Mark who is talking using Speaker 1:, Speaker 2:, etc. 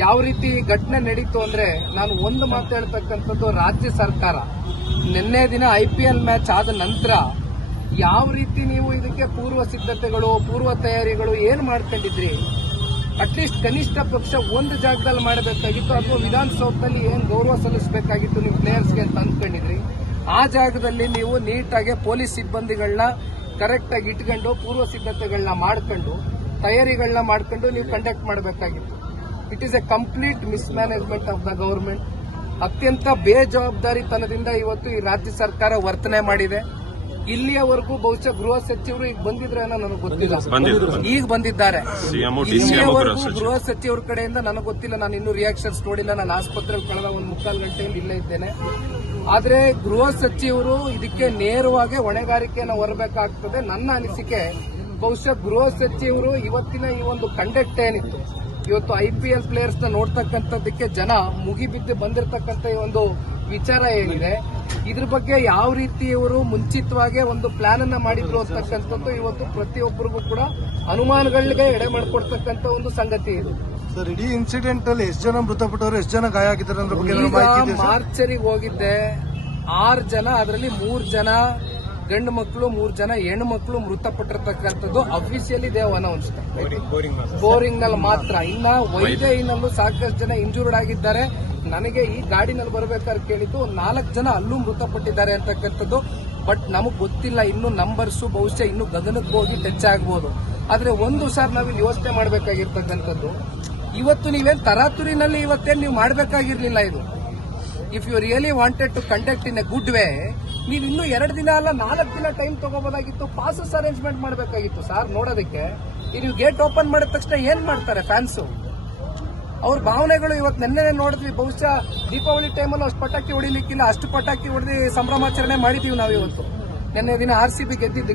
Speaker 1: ಯಾವ ರೀತಿ ಘಟನೆ ನಡೀತು ಅಂದ್ರೆ ನಾನು ಒಂದು ಮಾತು ಹೇಳ್ತಕ್ಕಂಥದ್ದು ರಾಜ್ಯ ಸರ್ಕಾರ. ನಿನ್ನೆ ದಿನ ಐ ಪಿ ಎಲ್ ಮ್ಯಾಚ್ ಆದ ನಂತರ ಯಾವ ರೀತಿ ನೀವು ಇದಕ್ಕೆ ಪೂರ್ವ ಸಿದ್ಧತೆಗಳು, ಪೂರ್ವ ತಯಾರಿಗಳು ಏನ್ ಮಾಡ್ಕೊಂಡಿದ್ರಿ? ಅಟ್ಲೀಸ್ಟ್ ಕನಿಷ್ಠ ಪಕ್ಷ ಒಂದು ಜಾಗದಲ್ಲಿ ಮಾಡಬೇಕಾಗಿತ್ತು, ಅಥವಾ ವಿಧಾನಸೌಧದಲ್ಲಿ ಏನ್ ಗೌರವ ಸಲ್ಲಿಸಬೇಕಾಗಿತ್ತು ನೀವು ಪ್ಲೇಯರ್ಸ್ಗೆ ಅಂತ ಅಂದ್ಕೊಂಡಿದ್ರಿ? ಆ ಜಾಗದಲ್ಲಿ ನೀವು ನೀಟಾಗಿ ಪೊಲೀಸ್ ಸಿಬ್ಬಂದಿಗಳನ್ನ ಕರೆಕ್ಟ್ ಆಗಿ ಇಟ್ಕೊಂಡು, ಪೂರ್ವ ಸಿದ್ಧತೆಗಳನ್ನ ಮಾಡ್ಕೊಂಡು ತಯಾರಿಗಳನ್ನ ಮಾಡ್ಕೊಂಡು ನೀವು ಕಂಡಕ್ಟ್ ಮಾಡಬೇಕಾಗಿತ್ತು. It is a complete mismanagement of the government ಅತ್ಯಂತ ಬೇಜವಾಬ್ದಾರಿತನದಿಂದ ಇವತ್ತು ಈ ರಾಜ್ಯ ಸರ್ಕಾರ ವರ್ತನೆ ಮಾಡಿದೆ. ಇಲ್ಲಿಯವರೆಗೂ ಬಹುಶಃ ಗೃಹ ಸಚಿವರು ಈಗ ಬಂದಿದ್ರೇನೋ ನನಗೆ ಗೊತ್ತಿಲ್ಲ. ಈಗ ಬಂದಿದ್ದಾರೆ. ಇಲ್ಲಿಯವರೆಗೂ ಗೃಹ ಸಚಿವರ. ಕಡೆಯಿಂದ ನನಗೆ ಗೊತ್ತಿಲ್ಲ. ನಾನು ಇನ್ನೂ ರಿಯಾಕ್ಷನ್ಸ್ ನೋಡಿಲ್ಲ. ನಾನು ಆಸ್ಪತ್ರೆಯಲ್ಲಿ ಕಳೆದ ಒಂದು ಮುಕ್ಕಾಲು ಗಂಟೆಯಿಂದ ಇಲ್ಲೇ ಇದ್ದೇನೆ. ಆದರೆ ಗೃಹ ಸಚಿವರು ಇದಕ್ಕೆ ನೇರವಾಗಿ ಹೊಣೆಗಾರಿಕೆಯನ್ನು ಹೊರಬೇಕಾಗ್ತದೆ. ನನ್ನ ಅನಿಸಿಕೆ ಬಹುಶಃ ಗೃಹ ಸಚಿವರು ಇವತ್ತಿನ ಈ ಒಂದು ಕಂಡಕ್ಟ್ ಏನಿತ್ತು? ಇವತ್ತು ಐ ಪಿ ಎಲ್ ಪ್ಲೇಯರ್ಸ್ನ ನೋಡ್ತಕ್ಕಂಥದ್ದಕ್ಕೆ ಜನ ಮುಗಿಬಿದ್ದು ಬಂದಿರತಕ್ಕಂಥ ಈ ಒಂದು ವಿಚಾರ ಏನಿದೆ ಇದ್ರ ಬಗ್ಗೆ ಯಾವ ರೀತಿ ಇವರು ಮುಂಚಿತವಾಗಿ ಒಂದು ಪ್ಲಾನ್ ಅನ್ನ ಮಾಡಿದ್ರು ಅಂತಕ್ಕಂಥದ್ದು ಇವತ್ತು ಪ್ರತಿಯೊಬ್ಬರಿಗೂ ಕೂಡ ಅನುಮಾನಗಳಿಗೆ ಎಡೆ ಮಾಡಿಕೊಡ್ತಕ್ಕಂಥ ಒಂದು ಸಂಗತಿ ಇದು.
Speaker 2: ಸರ್ ಇಡೀ ಇನ್ಸಿಡೆಂಟ್ ಅಲ್ಲಿ ಎಷ್ಟು ಜನ ಮೃತಪಟ್ಟವರು ಎಷ್ಟು ಜನ ಗಾಯ ಆಗಿದ್ದಾರೆ
Speaker 1: ಮಾರ್ಚರಿಗೆ ಹೋಗಿದ್ದೆ ಆರು ಜನ ಅದರಲ್ಲಿ ಮೂರ್ ಜನ ಗಂಡು ಮಕ್ಕಳು ಮೂರು ಜನ ಹೆಣ್ಣು ಮಕ್ಕಳು ಮೃತಪಟ್ಟಿರ್ತಕ್ಕಂಥದ್ದು ಅಫಿಷಿಯಲಿ ದೇವ್ ಅನೌನ್ಸ್ಡ್ ಬೋರಿಂಗ್ನಲ್ಲಿ ಮಾತ್ರ. ಇನ್ನ ವೈದ್ಯನಲ್ಲೂ ಸಾಕಷ್ಟು ಜನ ಇಂಜೂರ್ಡ್ ಆಗಿದ್ದಾರೆ. ನನಗೆ ಈ ಗಾಡಿನಲ್ಲಿ ಬರಬೇಕಾದ್ರೆ ಕೇಳಿದ್ದು ನಾಲ್ಕು ಜನ ಅಲ್ಲೂ ಮೃತಪಟ್ಟಿದ್ದಾರೆ ಅಂತಕ್ಕಂಥದ್ದು. ಬಟ್ ನಮಗ್ ಗೊತ್ತಿಲ್ಲ ಇನ್ನು ನಂಬರ್ಸ್ ಬಹುಶಃ ಇನ್ನು ಗಗನಕ್ಕೆ ಹೋಗಿ ಟಚ್ ಆಗ್ಬೋದು. ಆದ್ರೆ ಒಂದು ಸಾರ್ ನಾವಿಲ್ಲಿ ಯೋಚನೆ ಮಾಡಬೇಕಾಗಿರ್ತಕ್ಕಂಥದ್ದು. ಇವತ್ತು ನೀವೇನ್ ತರಾತುರಿನಲ್ಲಿ ಇವತ್ತೇನ್ ನೀವು ಮಾಡಬೇಕಾಗಿರ್ಲಿಲ್ಲ ಇದು. If you really wanted to conduct in a good way ನೀವು ಇನ್ನೂ ಎರಡು ದಿನ ಅಲ್ಲ, ನಾಲ್ಕು ದಿನ ಟೈಮ್ ತಗೋಬೋದಾಗಿತ್ತು ಪಾಸಸ್ ಅರೇಂಜ್ಮೆಂಟ್ ಮಾಡಬೇಕಾಗಿತ್ತು. ಸರ್, ನೋಡೋದಕ್ಕೆ ನೀವು ಗೇಟ್ ಓಪನ್ ಮಾಡಿದ ತಕ್ಷಣ ಏನ್ ಮಾಡ್ತಾರೆ ಫ್ಯಾನ್ಸು ಅವ್ರ ಭಾವನೆಗಳು ಇವತ್ತು ನೆನ್ನೆ ನೋಡಿದ್ವಿ. ಬಹುಶಃ ದೀಪಾವಳಿ ಟೈಮಲ್ಲಿ ಅಷ್ಟು ಪಟಾಕಿ ಹೊಡಿಲಿಕ್ಕಿಲ್ಲ, ಅಷ್ಟು ಪಟಾಕಿ ಹೊಡೆದು ಸಂಭ್ರಮಾಚರಣೆ ಮಾಡಿದೀವಿ ನಾವು ಇವತ್ತು ನಿನ್ನೆ ದಿನ ಆರ್ ಸಿ ಬಿ ಗೆದ್ದಿದ್ದಕ್ಕೆ